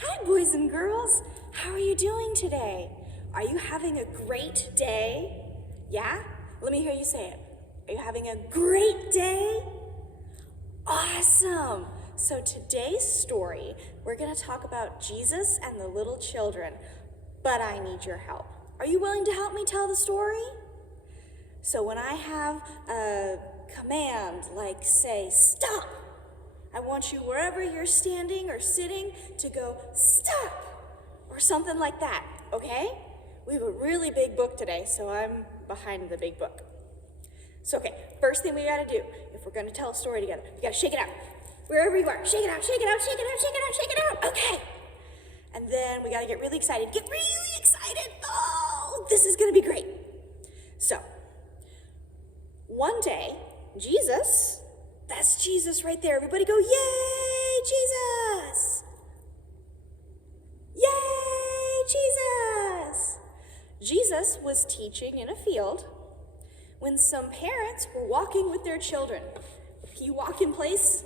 Hi, boys and girls. How are you doing today? Are you having a great day? Yeah? Let me hear you say it. Are you having a great day? Awesome. So today's story, we're going to talk about Jesus and the little children, but I need your help. Are you willing to help me tell the story? So when I have a command, like say, stop, I want you wherever you're standing or sitting to go, stop, or something like that, okay? We have a really big book today, so I'm behind the big book. So, okay, first thing we gotta do, if we're gonna tell a story together, we gotta shake it out. Wherever you are, shake it out, shake it out, shake it out, shake it out, shake it out, okay. And then we gotta get really excited. Get really excited. Oh, this is gonna be great. So, one day, Jesus, that's Jesus right there. Everybody go, yay, Jesus! Yay, Jesus! Jesus was teaching in a field when some parents were walking with their children. If you walk in place,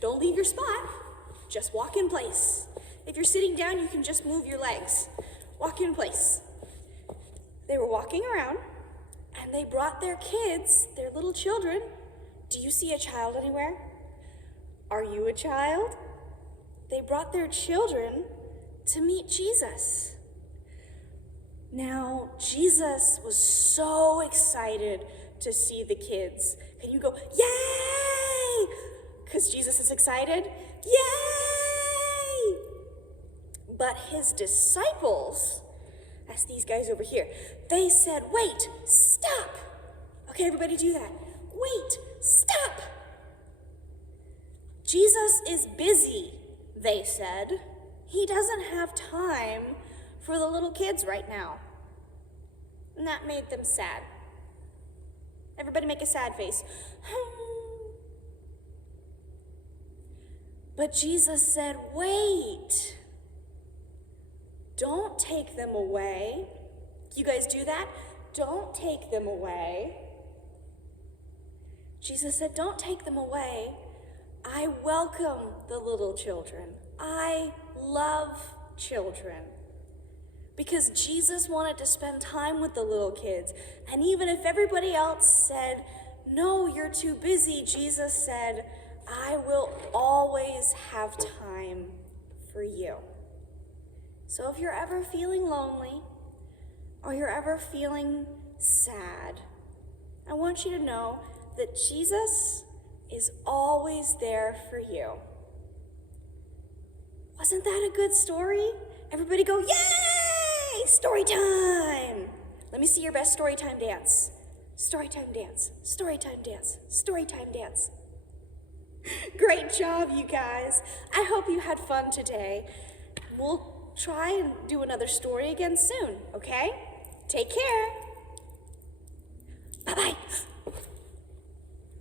don't leave your spot, just walk in place. If you're sitting down, you can just move your legs. Walk in place. They were walking around, and they brought their kids, their little children. Do you see a child anywhere? Are you a child? They brought their children to meet Jesus. Now, Jesus was so excited to see the kids. Can you go, yay? Because Jesus is excited? Yay! But his disciples, that's these guys over here, they said, wait, stop. Okay, everybody do that. Wait, stop. Jesus is busy, they said. He doesn't have time for the little kids right now. And that made them sad. Everybody make a sad face. But Jesus said, wait. Don't take them away. You guys do that? Don't take them away. Jesus said, don't take them away. I welcome the little children. I love children. Because Jesus wanted to spend time with the little kids. And even if everybody else said, no, you're too busy, Jesus said, I will always have time for you. So if you're ever feeling lonely, or you're ever feeling sad, I want you to know that Jesus is always there for you. Wasn't that a good story? Everybody go, yay! Story time! Let me see your best story time dance. Story time dance, story time dance, story time dance. Great job, you guys. I hope you had fun today. We'll try and do another story again soon, okay? Take care. Bye-bye.